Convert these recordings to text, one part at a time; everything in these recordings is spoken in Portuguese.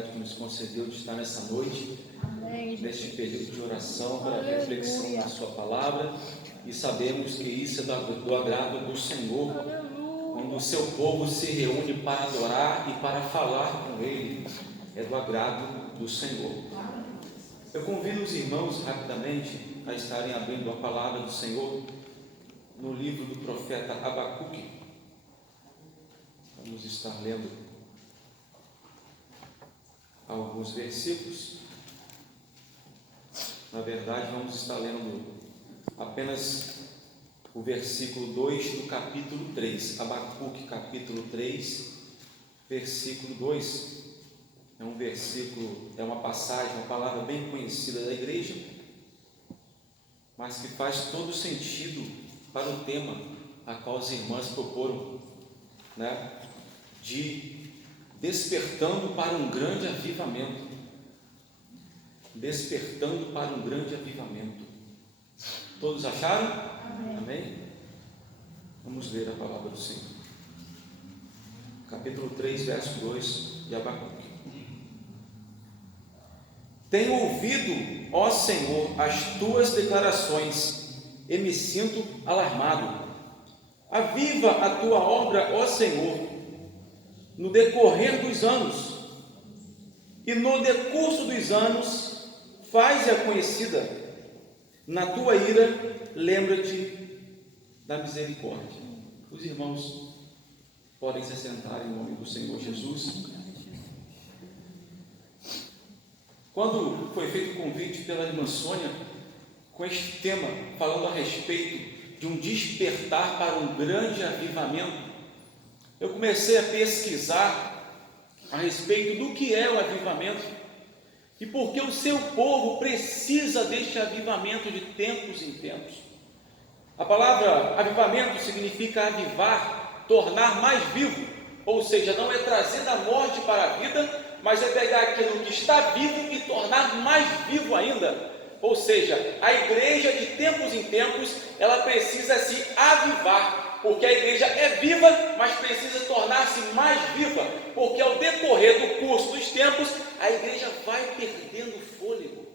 oportunidade que nos concedeu de estar nessa noite, Amém. neste período de oração para a reflexão da sua palavra, e sabemos que isso é do agrado do Senhor, quando o seu povo se reúne para adorar e para falar com Ele, é do agrado do Senhor. Eu convido os irmãos rapidamente a estarem abrindo a palavra do Senhor no livro do profeta Abacuque. Vamos estar lendo alguns versículos. Na verdade, vamos estar lendo apenas o versículo 2 do capítulo 3. Abacuque, capítulo 3, versículo 2. É um versículo, é uma passagem, uma palavra bem conhecida da igreja, mas que faz todo sentido para o tema a qual as irmãs proporam, né? De despertando para um grande avivamento. Despertando para um grande avivamento. Todos acharam? Amém. Amém? Vamos ler a palavra do Senhor. Capítulo 3, verso 2 de Abacuque. Tenho ouvido, ó Senhor, as tuas declarações e me sinto alarmado. Aviva a tua obra, ó Senhor, no decorrer dos anos, e no decurso dos anos faz-a conhecida. Na tua ira, lembra-te da misericórdia. Os irmãos podem se sentar em nome do Senhor Jesus. Quando foi feito o convite pela irmã Sônia, com este tema, falando a respeito de um despertar para um grande avivamento, eu comecei a pesquisar a respeito do que é o avivamento e por que o seu povo precisa deste avivamento de tempos em tempos. A palavra avivamento significa avivar, tornar mais vivo, ou seja, não é trazer da morte para a vida, mas é pegar aquilo que está vivo e tornar mais vivo ainda. Ou seja, a igreja de tempos em tempos, ela precisa se avivar, porque a igreja é viva, mas precisa tornar-se mais viva, porque ao decorrer do curso dos tempos, a igreja vai perdendo fôlego.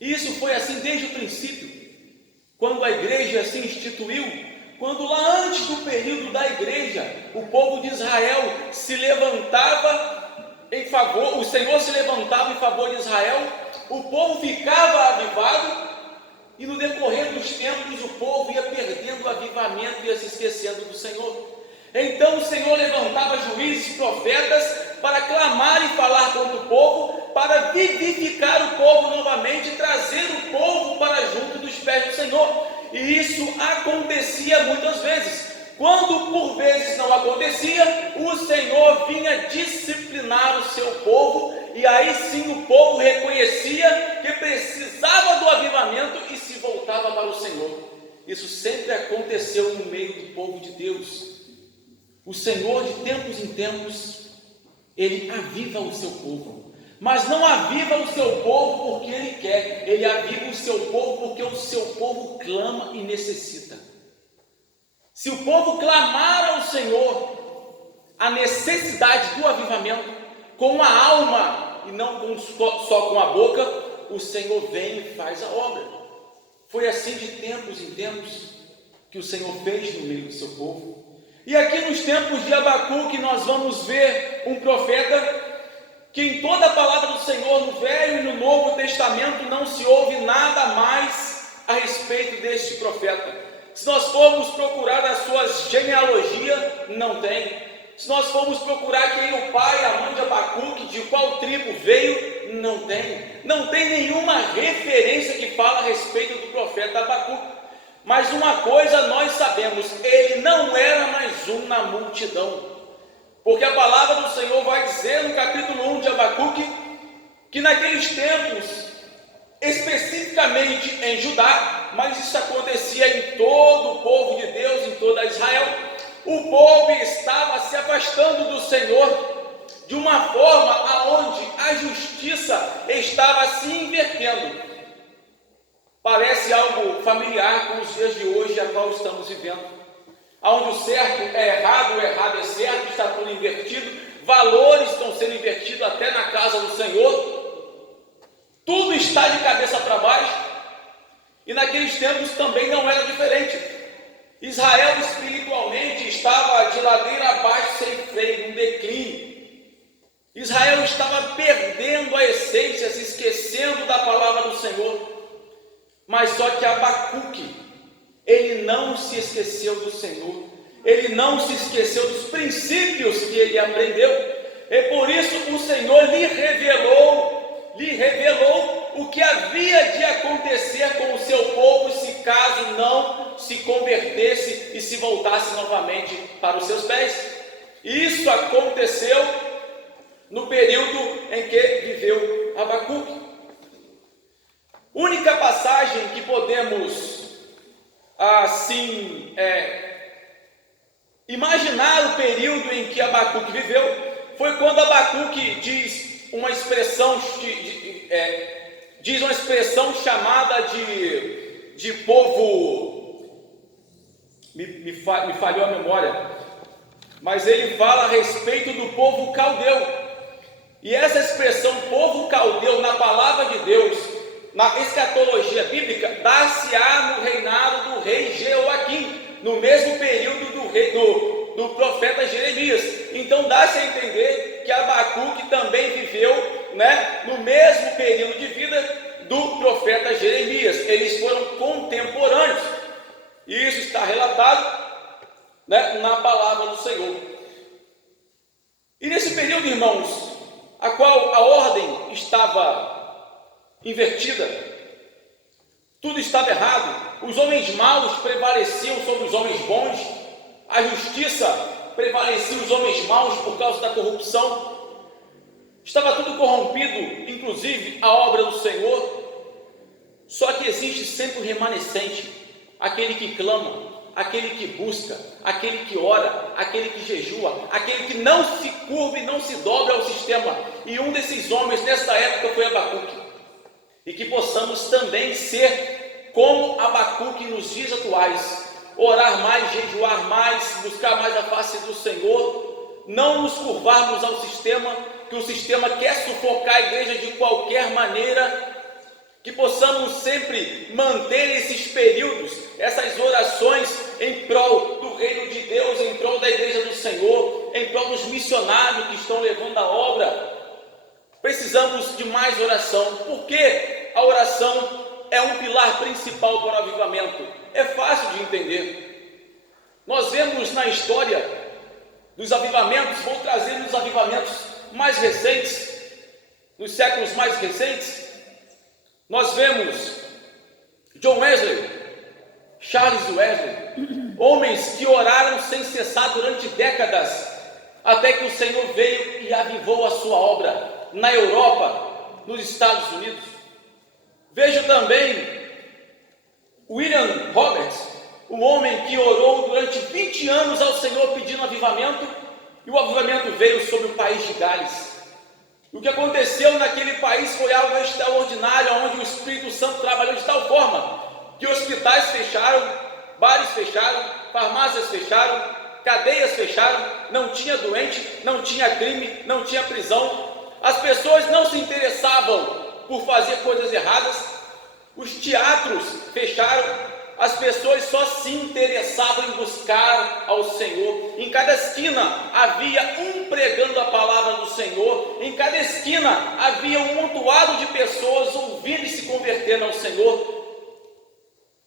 E isso foi assim desde o princípio, quando a igreja se instituiu, quando lá antes do período da igreja, o povo de Israel se levantava em favor, o Senhor se levantava em favor de Israel, o povo ficava avivado, e no decorrer dos tempos o povo ia perdendo o avivamento e ia se esquecendo do Senhor. Então o Senhor levantava juízes, profetas, para clamar e falar contra o povo, para vivificar o povo novamente, trazer o povo para junto dos pés do Senhor. E isso acontecia muitas vezes. Quando por vezes não acontecia, o Senhor vinha disciplinar o seu povo, e aí sim o povo reconhecia que precisava do avivamento e se voltava para o Senhor. Isso sempre aconteceu no meio do povo de Deus. O Senhor, de tempos em tempos, Ele aviva o seu povo, mas não aviva o seu povo porque Ele quer, Ele aviva o seu povo porque o seu povo clama e necessita. Se o povo clamar ao Senhor a necessidade do avivamento com a alma e não só com a boca, o Senhor vem e faz a obra. Foi assim de tempos em tempos que o Senhor fez no meio do seu povo. E aqui nos tempos de Abacuque nós vamos ver um profeta que em toda a palavra do Senhor, no Velho e no Novo Testamento, não se ouve nada mais a respeito deste profeta. Se nós formos procurar a sua genealogia, não tem. Se nós formos procurar quem é o pai, a mãe de Abacuque, de qual tribo veio, não tem. Não tem nenhuma referência que fala a respeito do profeta Abacuque. Mas uma coisa nós sabemos, ele não era mais um na multidão. Porque a palavra do Senhor vai dizer no capítulo 1 de Abacuque, que naqueles tempos, especificamente em Judá, mas isso acontecia em todo o povo de Deus, em toda Israel, o povo estava se afastando do Senhor de uma forma aonde a justiça estava se invertendo. Parece algo familiar com os dias de hoje a qual estamos vivendo, onde o certo é errado, o errado é certo, está tudo invertido. valores estão sendo invertidos até na casa do Senhor, tudo está de cabeça para baixo, e naqueles tempos também não era diferente. Israel espiritualmente estava de ladeira abaixo, sem freio, um declínio. Israel estava perdendo a essência, se esquecendo da palavra do Senhor. Mas só que Abacuque, ele não se esqueceu do Senhor, ele não se esqueceu dos princípios que ele aprendeu. E por isso o Senhor lhe revelou o que havia de acontecer com o seu povo se caso não se convertesse e se voltasse novamente para os seus pés. Isso aconteceu no período em que viveu Abacuque. Única passagem que podemos assim imaginar o período em que Abacuque viveu foi quando Abacuque diz uma expressão chamada de povo, me falhou a memória, mas ele fala a respeito do povo caldeu. E essa expressão povo caldeu na palavra de Deus, na escatologia bíblica, dá-se-á no reinado do rei Jeoaquim, no mesmo período do profeta Jeremias. Então dá-se a entender que Abacuque também viveu, no mesmo período de vida do profeta Jeremias. Eles foram contemporâneos, e isso está relatado na palavra do Senhor. E nesse período, irmãos, a qual a ordem estava invertida, tudo estava errado, os homens maus prevaleciam sobre os homens bons, a justiça prevalecia os homens maus por causa da corrupção, estava tudo corrompido, inclusive a obra do Senhor. Só que existe sempre o remanescente, aquele que clama, aquele que busca, aquele que ora, aquele que jejua, aquele que não se curva e não se dobra ao sistema. E um desses homens nessa época foi Abacuque. E que possamos também ser como Abacuque nos dias atuais, orar mais, jejuar mais, buscar mais a face do Senhor, não nos curvarmos ao sistema, que o sistema quer sufocar a igreja de qualquer maneira, que possamos sempre manter esses períodos, essas orações em prol do reino de Deus, em prol da igreja do Senhor, em prol dos missionários que estão levando a obra. Precisamos de mais oração, porque a oração é um pilar principal para o avivamento. É fácil de entender. Nós vemos na história dos avivamentos, vou trazer nos avivamentos mais recentes, nos séculos mais recentes, nós vemos John Wesley, Charles Wesley, homens que oraram sem cessar durante décadas, até que o Senhor veio e avivou a sua obra na Europa, nos Estados Unidos. Vejo também William Roberts, um homem que orou durante 20 anos ao Senhor pedindo avivamento, e o avivamento veio sobre o país de Gales. O que aconteceu naquele país foi algo extraordinário, onde o Espírito Santo trabalhou de tal forma que hospitais fecharam, bares fecharam, farmácias fecharam, cadeias fecharam, não tinha doente, não tinha crime, não tinha prisão. As pessoas não se interessavam por fazer coisas erradas, os teatros fecharam, as pessoas só se interessavam em buscar ao Senhor. Em cada esquina havia um pregando a palavra do Senhor, em cada esquina havia um montoado de pessoas ouvindo e se convertendo ao Senhor.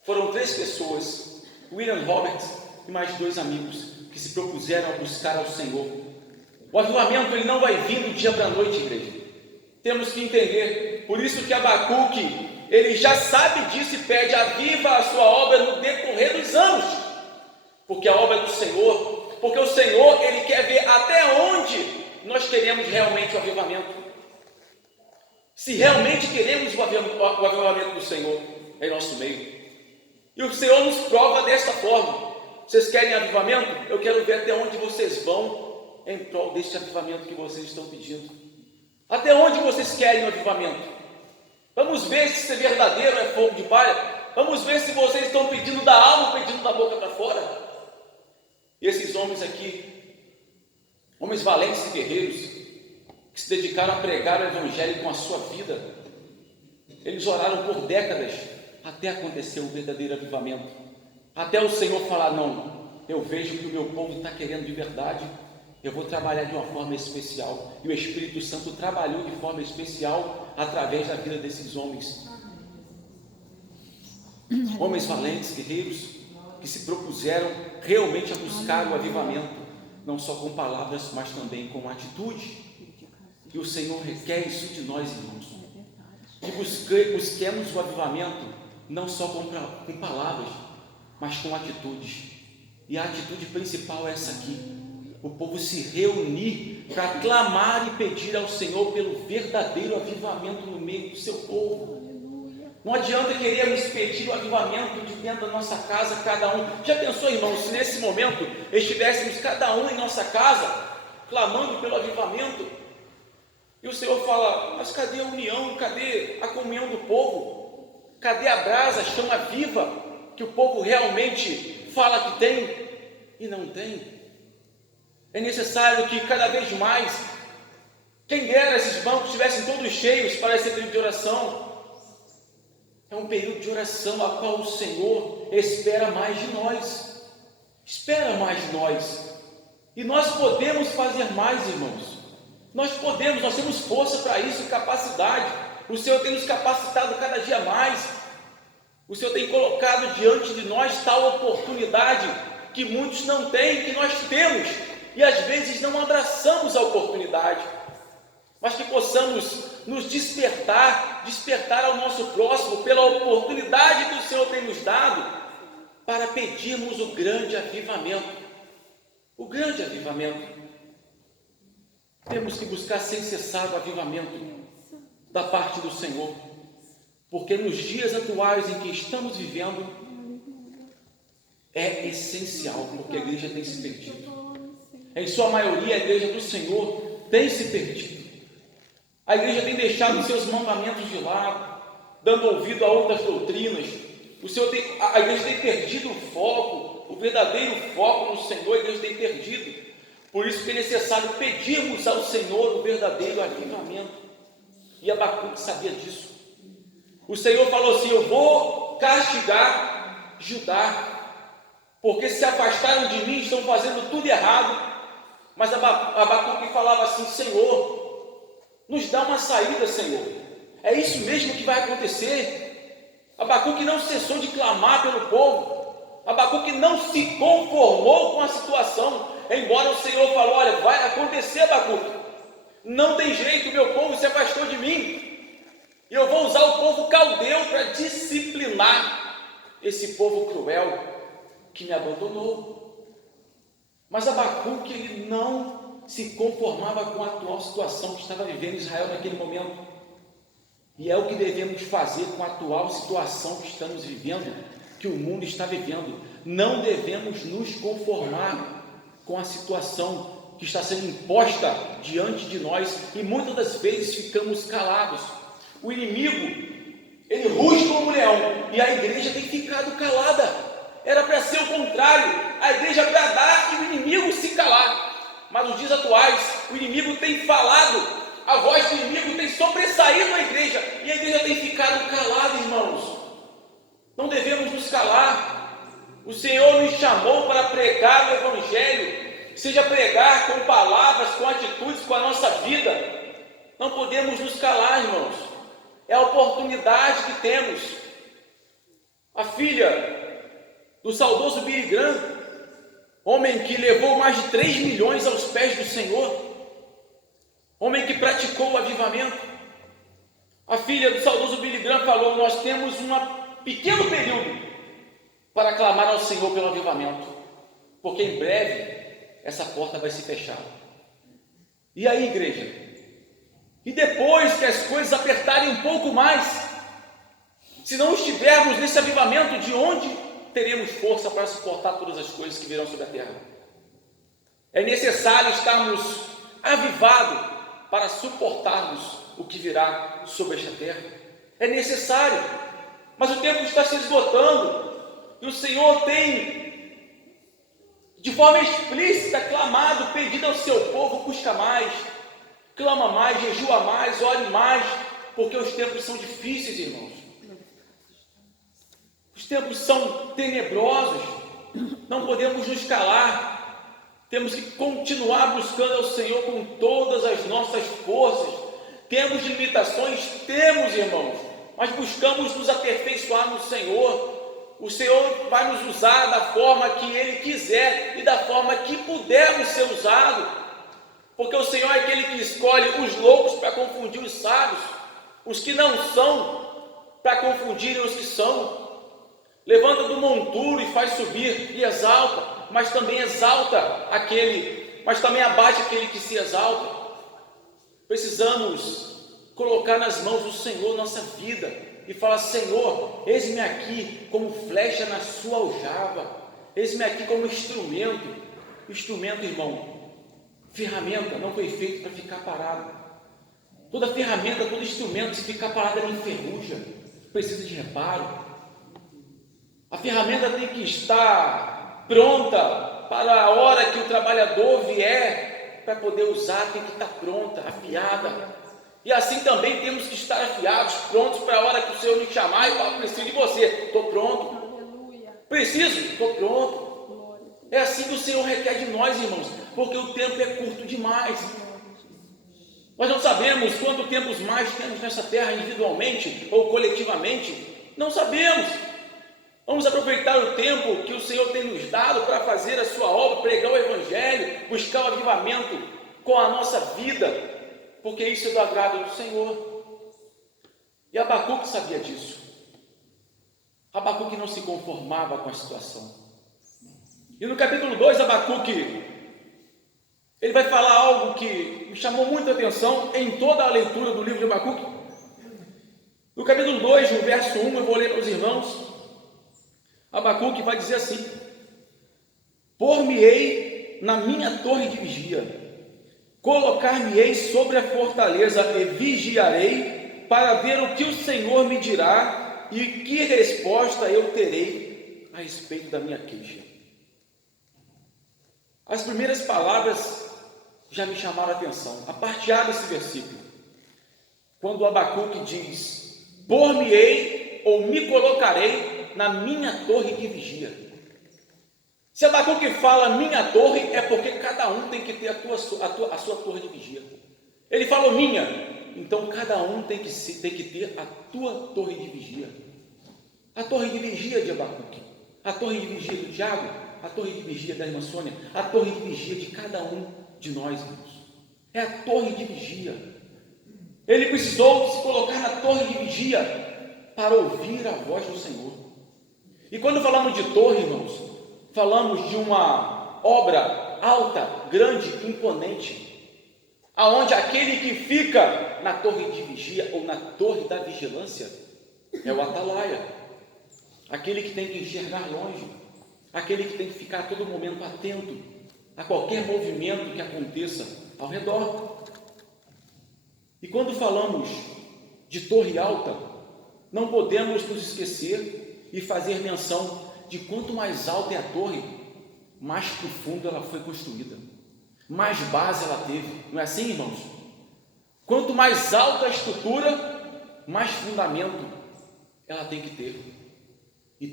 Foram 3 pessoas, William Roberts e mais 2 amigos, que se propuseram a buscar ao Senhor. O avivamento ele não vai vir do dia para a noite, igreja. Temos que entender. Por isso que Abacuque, ele já sabe disso e pede: aviva a sua obra no decorrer dos anos. Porque a obra é do Senhor. Porque o Senhor, ele quer ver até onde nós queremos realmente o avivamento. Se realmente queremos o avivamento do Senhor em nosso meio. E o Senhor nos prova desta forma. Vocês querem avivamento? Eu quero ver até onde vocês vão em prol deste avivamento que vocês estão pedindo. Até onde vocês querem o avivamento? Vamos ver se isso é verdadeiro, é fogo de palha. Vamos ver se vocês estão pedindo da alma, pedindo da boca para fora. E esses homens aqui homens valentes e guerreiros, que se dedicaram a pregar o Evangelho com a sua vida. Eles oraram por décadas, até acontecer o verdadeiro avivamento, até o Senhor falar: não, eu vejo que o meu povo está querendo de verdade, eu vou trabalhar de uma forma especial. E o Espírito Santo trabalhou de forma especial através da vida desses homens. Homens valentes, guerreiros, que se propuseram realmente a buscar o avivamento, não só com palavras, mas também com atitude. E o Senhor requer isso de nós, irmãos, que busquemos o avivamento não só com palavras, mas com atitudes. E a atitude principal é essa aqui: o povo se reunir para clamar e pedir ao Senhor pelo verdadeiro avivamento no meio do seu povo. Não adianta querermos pedir o avivamento de dentro da nossa casa, cada um. Já pensou, irmãos, se nesse momento estivéssemos cada um em nossa casa, clamando pelo avivamento, e o Senhor fala: mas cadê a união, cadê a comunhão do povo? Cadê a brasa, a chama viva, que o povo realmente fala que tem e não tem? É necessário que cada vez mais, quem dera esses bancos estivessem todos cheios para esse período de oração. É um período de oração a qual o Senhor espera mais de nós, e nós podemos fazer mais, irmãos. Nós temos força para isso, capacidade. O Senhor tem nos capacitado cada dia mais. O Senhor tem colocado diante de nós tal oportunidade que muitos não têm, que nós temos, e às vezes não abraçamos a oportunidade. Mas que possamos nos despertar ao nosso próximo pela oportunidade que o Senhor tem nos dado para pedirmos o grande avivamento. O grande avivamento. Temos que buscar sem cessar o avivamento da parte do Senhor, porque nos dias atuais em que estamos vivendo, é essencial, porque a igreja tem se perdido. Em sua maioria, a igreja do Senhor tem se perdido. A igreja tem deixado os seus mandamentos de lado, dando ouvido a outras doutrinas. A igreja tem perdido o foco, o verdadeiro foco no Senhor. A igreja tem perdido. Por isso que é necessário pedirmos ao Senhor o verdadeiro avivamento. E Abacuque sabia disso. O Senhor falou assim: eu vou castigar Judá, porque se afastaram de mim, estão fazendo tudo errado. Mas Abacuque falava assim: Senhor, nos dá uma saída, Senhor. É isso mesmo que vai acontecer. Abacuque não cessou de clamar pelo povo. Abacuque não se conformou com a situação, embora o Senhor falou: olha, vai acontecer, Abacuque. Não tem jeito, meu povo se afastou de mim. E eu vou usar o povo caldeu para disciplinar esse povo cruel que me abandonou. Mas Abacuque, ele não se conformava com a atual situação que estava vivendo Israel naquele momento. E é o que devemos fazer com a atual situação que estamos vivendo, que o mundo está vivendo. Não devemos nos conformar com a situação que está sendo imposta diante de nós, e muitas das vezes ficamos calados. O inimigo, ele ruge como um leão, e a igreja tem ficado calada. Era para ser o contrário, a igreja bradar e o inimigo se calar. Mas nos dias atuais, o inimigo tem falado, a voz do inimigo tem sobressaído a igreja, e a igreja tem ficado calada, irmãos. Não devemos nos calar. O Senhor nos chamou para pregar o Evangelho, seja pregar com palavras, com atitudes, com a nossa vida. Não podemos nos calar, irmãos. É a oportunidade que temos. A filha do saudoso Billy Graham, homem que levou mais de 3 milhões aos pés do Senhor, homem que praticou o avivamento. A filha do saudoso Billy Graham falou: nós temos um pequeno período para clamar ao Senhor pelo avivamento, porque em breve essa porta vai se fechar. E aí, igreja? E depois que as coisas apertarem um pouco mais, se não estivermos nesse avivamento, de onde teremos força para suportar todas as coisas que virão sobre a terra? É necessário estarmos avivados para suportarmos o que virá sobre esta terra. É necessário, mas o tempo está se esgotando, e o Senhor tem de forma explícita, clamado, pedido ao seu povo: busca mais, clama mais, jejua mais, ore mais, porque os tempos são difíceis, irmãos. Os tempos são tenebrosos, não podemos nos calar, temos que continuar buscando ao Senhor com todas as nossas forças. Temos limitações? Temos, irmãos, mas buscamos nos aperfeiçoar no Senhor. O Senhor vai nos usar da forma que Ele quiser e da forma que pudermos ser usados, porque o Senhor é aquele que escolhe os loucos para confundir os sábios, os que não são para confundirem os que são. Levanta do monturo e faz subir e exalta, mas também abate aquele que se exalta. Precisamos colocar nas mãos do Senhor nossa vida e falar: Senhor, eis-me aqui como flecha na sua aljava, eis-me aqui como instrumento. Instrumento, irmão, ferramenta, não foi feito para ficar parado. Toda ferramenta, todo instrumento, se ficar parado, ela enferruja, precisa de reparo. A ferramenta tem que estar pronta para a hora que o trabalhador vier para poder usar, tem que estar pronta, afiada. E assim também temos que estar afiados, prontos para a hora que o Senhor nos chamar e falar: preciso de você. Estou pronto. Preciso? Estou pronto. É assim que o Senhor requer de nós, irmãos, porque o tempo é curto demais. Nós não sabemos quanto tempo mais temos nessa terra, individualmente ou coletivamente. Não sabemos. Vamos aproveitar o tempo que o Senhor tem nos dado para fazer a sua obra, pregar o Evangelho, buscar o avivamento com a nossa vida, porque isso é do agrado do Senhor. E Abacuque sabia disso. Abacuque não se conformava com a situação. E no capítulo 2, Abacuque, ele vai falar algo que me chamou muita atenção em toda a leitura do livro de Abacuque. No capítulo 2, no verso 1, eu vou ler para os irmãos. Abacuque vai dizer assim: por-me-ei na minha torre de vigia, colocar-me-ei sobre a fortaleza e vigiarei para ver o que o Senhor me dirá e que resposta eu terei a respeito da minha queixa. As primeiras palavras já me chamaram a atenção. A parte A desse versículo, quando Abacuque diz: por-me-ei ou me colocarei na minha torre de vigia. Se Abacuque fala minha torre, é porque cada um tem que ter a sua torre de vigia. Ele falou minha, então cada um tem que ter a tua torre de vigia. A torre de vigia de Abacuque, a torre de vigia do Tiago, a torre de vigia da irmã Sônia, a torre de vigia de cada um de nós, irmãos. É a torre de vigia. Ele precisou se colocar na torre de vigia para ouvir a voz do Senhor. E quando falamos de torre, irmãos, falamos de uma obra alta, grande, imponente, aonde aquele que fica na torre de vigia ou na torre da vigilância é o atalaia, aquele que tem que enxergar longe, aquele que tem que ficar a todo momento atento a qualquer movimento que aconteça ao redor. E quando falamos de torre alta, não podemos nos esquecer e fazer menção de quanto mais alta é a torre, mais profundo ela foi construída, mais base ela teve. Não é assim, irmãos? Quanto mais alta a estrutura, mais fundamento ela tem que ter. E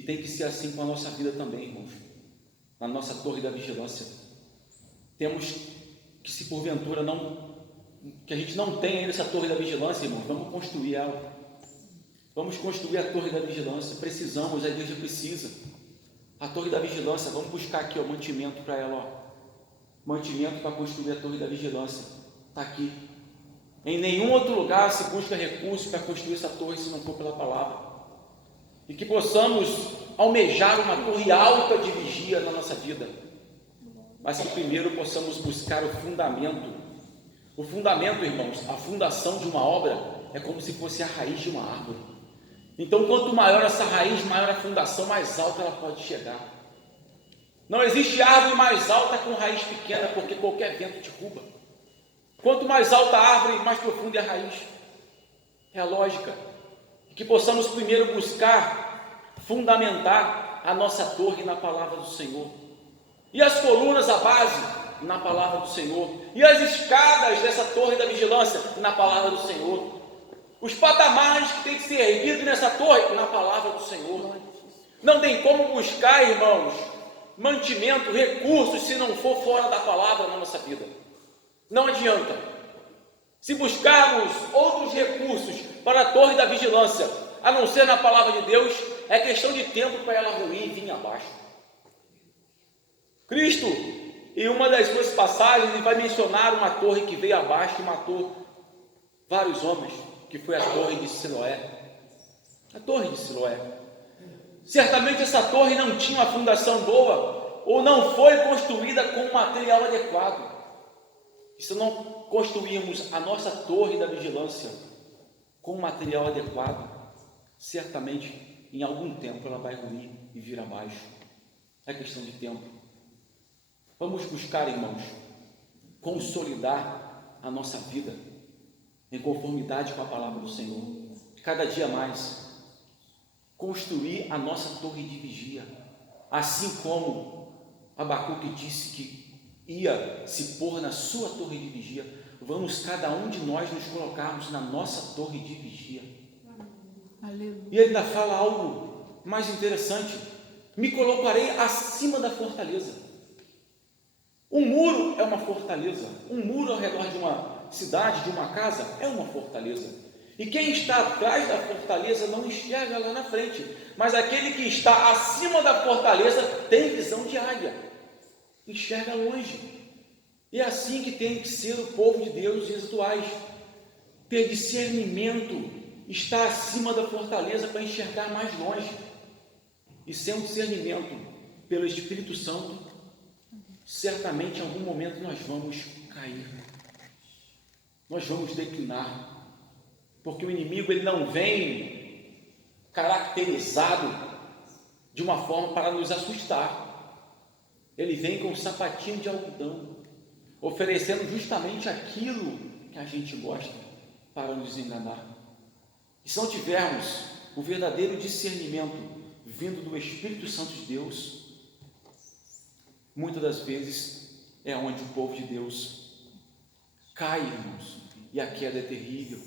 tem que ser assim com a nossa vida também, irmãos. Na nossa torre da vigilância, temos que, se porventura que a gente não tem ainda essa torre da vigilância, irmãos, vamos construir ela. Vamos construir a torre da vigilância. Precisamos, a igreja precisa. A torre da vigilância, vamos buscar aqui o mantimento para ela. Mantimento para construir a torre da vigilância. Está aqui. Em nenhum outro lugar se busca recurso para construir essa torre, se não for pela palavra. E que possamos almejar uma torre alta de vigia na nossa vida. Mas que primeiro possamos buscar o fundamento. O fundamento, irmãos, a fundação de uma obra é como se fosse a raiz de uma árvore. Então, quanto maior essa raiz, maior a fundação, mais alta ela pode chegar. Não existe árvore mais alta com raiz pequena, porque qualquer vento derruba. Quanto mais alta a árvore, mais profunda é a raiz. É a lógica. Que possamos primeiro buscar fundamentar a nossa torre na palavra do Senhor. E as colunas, a base, na palavra do Senhor. E as escadas dessa torre da vigilância, na palavra do Senhor. Os patamares que tem que ser erguidos nessa torre, na palavra do Senhor. Não tem como buscar, irmãos, mantimento, recursos, se não for fora da palavra na nossa vida. Não adianta. Se buscarmos outros recursos para a torre da vigilância, a não ser na palavra de Deus, é questão de tempo para ela ruir e vir abaixo. Cristo, em uma das suas passagens, ele vai mencionar uma torre que veio abaixo e matou vários homens, que foi a torre de Siloé. A torre de Siloé. Certamente essa torre não tinha uma fundação boa, ou não foi construída com um material adequado. E se não construirmos a nossa torre da vigilância com um material adequado, certamente em algum tempo ela vai ruir e vir abaixo. É questão de tempo. Vamos buscar, irmãos, consolidar a nossa vida em conformidade com a palavra do Senhor. Cada dia mais, construir a nossa torre de vigia, assim como Abacuque disse que ia se pôr na sua torre de vigia. Vamos cada um de nós nos colocarmos na nossa torre de vigia. Aleluia. E ele ainda fala algo mais interessante: me colocarei acima da fortaleza. Um muro é uma fortaleza. Um muro ao redor de uma cidade, de uma casa, é uma fortaleza. E quem está atrás da fortaleza não enxerga lá na frente, mas aquele que está acima da fortaleza tem visão de águia, enxerga longe. E é assim que tem que ser o povo de Deus nos dias atuais: ter discernimento, estar acima da fortaleza para enxergar mais longe. E sem um discernimento pelo Espírito Santo, certamente em algum momento nós vamos cair, nós vamos declinar, porque o inimigo ele não vem caracterizado de uma forma para nos assustar. Ele vem com um sapatinho de algodão, oferecendo justamente aquilo que a gente gosta para nos enganar. E se não tivermos o verdadeiro discernimento vindo do Espírito Santo de Deus, muitas das vezes é onde o povo de Deus cai, irmãos, e a queda é terrível,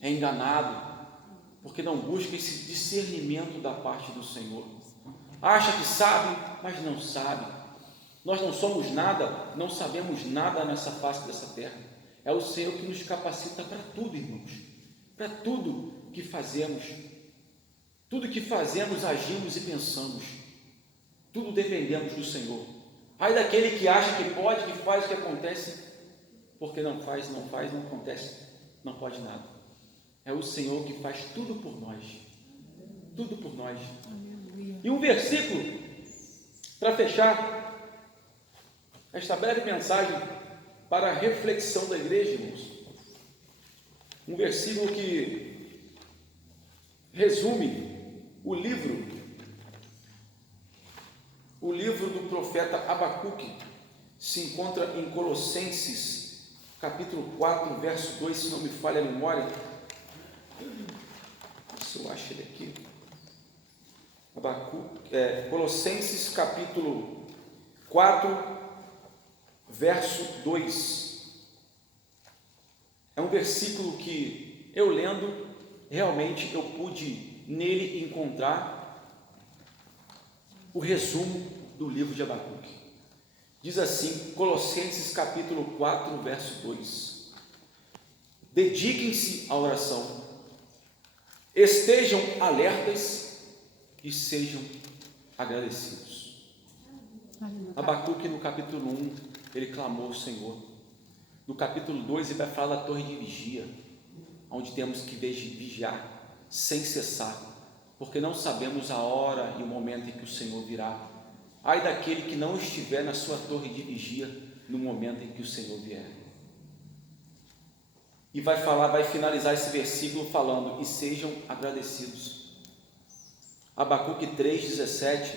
é enganado, porque não busca esse discernimento da parte do Senhor. Acha que sabe, mas não sabe. Nós não somos nada, não sabemos nada nessa face dessa terra. É o Senhor que nos capacita para tudo, irmãos, para tudo que fazemos. Tudo que fazemos, agimos e pensamos, tudo dependemos do Senhor. Ai daquele que acha que pode, que faz o que acontece, porque não faz, não acontece, não pode nada. É o Senhor que faz tudo por nós, tudo por nós. Aleluia. E um versículo para fechar esta breve mensagem para a reflexão da igreja, irmãos. Um versículo que resume o livro do profeta Abacuque. Se encontra em Colossenses capítulo 4, verso 2, se não me falha a memória. Se eu acho ele aqui. Colossenses capítulo 4, verso 2. É um versículo que eu lendo, realmente eu pude nele encontrar o resumo do livro de Abacuque. Diz assim, Colossenses capítulo 4, verso 2: dediquem-se à oração, estejam alertas e sejam agradecidos. Abacuque no capítulo 1, ele clamou ao Senhor. No capítulo 2 ele vai falar da torre de vigia, onde temos que vigiar sem cessar, porque não sabemos a hora e o momento em que o Senhor virá. Ai daquele que não estiver na sua torre de vigia no momento em que o Senhor vier. E vai finalizar esse versículo falando: e sejam agradecidos. Abacuque 3,17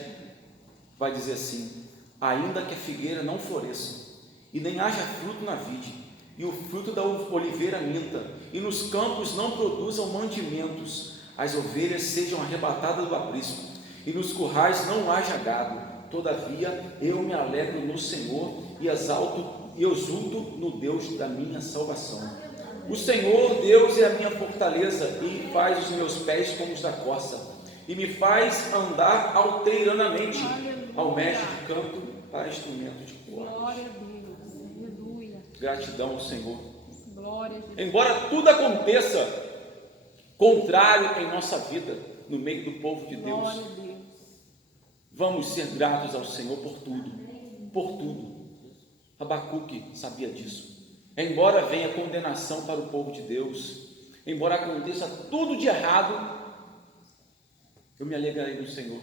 vai dizer assim: ainda que a figueira não floresça, e nem haja fruto na vide, e o fruto da oliveira minta, e nos campos não produzam mantimentos, as ovelhas sejam arrebatadas do aprisco, e nos currais não haja gado, Todavia, eu me alegro no Senhor e exulto no Deus da minha salvação. O Senhor, Deus, é a minha fortaleza e faz os meus pés como os da corça, e me faz andar alteiranamente ao mestre de canto para instrumento de cordas. Glória a Deus, aleluia. Gratidão ao Senhor. Glória a Deus. Embora tudo aconteça contrário em nossa vida, no meio do povo de Deus, Glória a Deus. vamos ser gratos ao Senhor por tudo, por tudo. Abacuque sabia disso. Embora venha condenação para o povo de Deus, embora aconteça tudo de errado, eu me alegrarei no Senhor.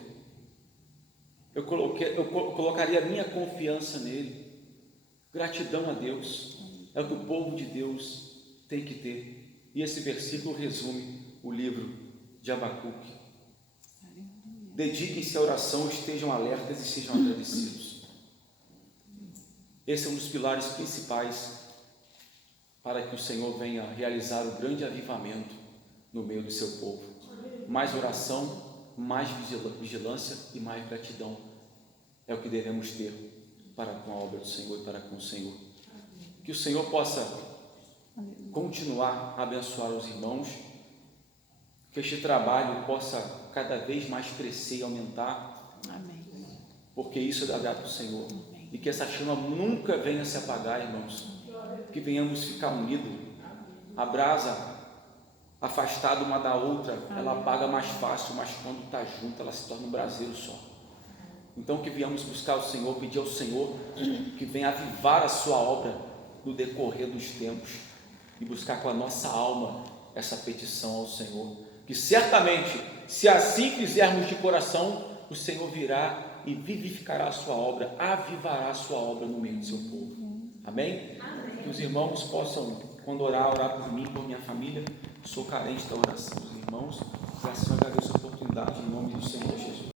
Eu colocaria a minha confiança nele. Gratidão a Deus é o que o povo de Deus tem que ter. E esse versículo resume o livro de Abacuque. Dediquem-se à oração, estejam alertas e sejam agradecidos. Esse é um dos pilares principais para que o Senhor venha realizar o grande avivamento no meio do seu povo. Mais oração, mais vigilância e mais gratidão é o que devemos ter para com a obra do Senhor e para com o Senhor. Que o Senhor possa continuar a abençoar os irmãos, que este trabalho possa cada vez mais crescer e aumentar. Amém. Porque isso é agrado do Senhor. Amém. E que essa chama nunca venha se apagar, irmãos. Que venhamos ficar unidos. A brasa afastada uma da outra, ela apaga mais fácil, mas quando está junto, ela se torna um braseiro só. Então que venhamos buscar o Senhor, pedir ao Senhor que venha avivar a sua obra no decorrer dos tempos e buscar com a nossa alma essa petição ao Senhor, que certamente, se assim fizermos de coração, o Senhor virá e vivificará a sua obra, avivará a sua obra no meio do seu povo. Amém? Amém. Que os irmãos possam, quando orar por mim, por minha família. Sou carente da oração dos irmãos. Graças a Deus, a oportunidade em nome do Senhor Jesus.